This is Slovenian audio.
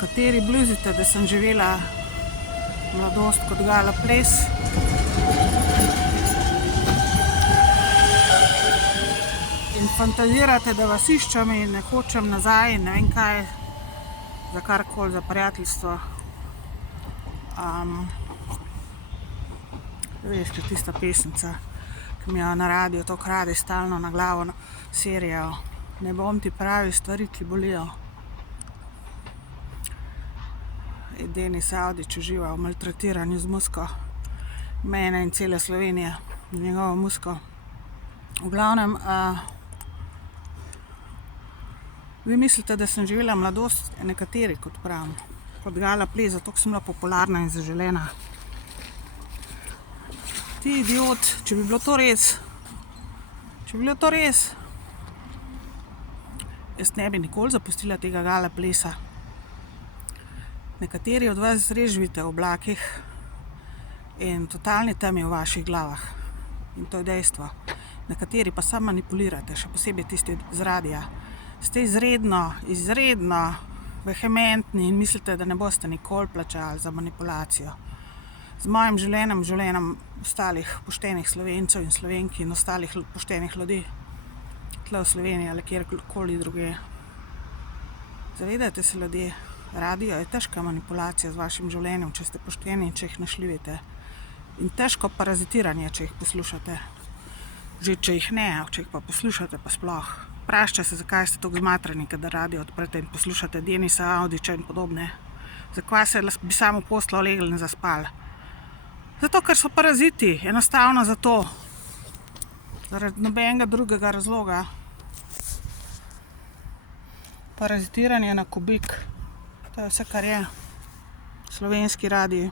Kateri bluzite, da sem živela mladost kot Gala Ples. In fantazirate, da vas iščem in ne hočem nazaj in ne vem kaj, za karkoli, za prijateljstvo. Veste, tista pesnica, ki mi jo na radiju to krade stalno na glavo serijo. Ne bom ti pravi stvari, ki bolijo. Denis Avdić uživa v maltretiranju z muziko mene in cele Slovenije z njegovo muziko. V glavnem, vi mislite, da sem živela mladost, nekateri, kot pravim, kot Gala Ples, zato sem bila popularna in zaželena. Ti idiot, če bi bilo to res, jaz ne bi nikoli zapustila tega Gala Plesa. Nekateri od vas res živite v oblakih in totalni temi v vaših glavah. In to je dejstvo. Nekateri pa samo manipulirate, še posebej tisti z radija. Ste izredno vehementni in mislite, da ne boste nikoli plačali za manipulacijo. Z mojim življenjem ostalih poštenih Slovencev in Slovenk in ostalih poštenih ljudi tle v Sloveniji ali kjerkoli druge. Zavedajte se, ljudje, radio je težka manipulacija z vašim življenjem, če ste pošteni in če jih našljivite. In težko parazitiranje, če jih poslušate. Že če jih ne, če jih pa poslušate, pa sploh. Vprašajte se, zakaj ste tako zmatrani, kadar radio odprete in poslušate Denisa Avdića in podobne. Zakaj se bi samo posla legli in zaspali? Zato, ker so paraziti. Enostavno zato. Zaradi nobenega drugega razloga. Parazitiranje na kubik. To je vse, kar je. Slovenski radij.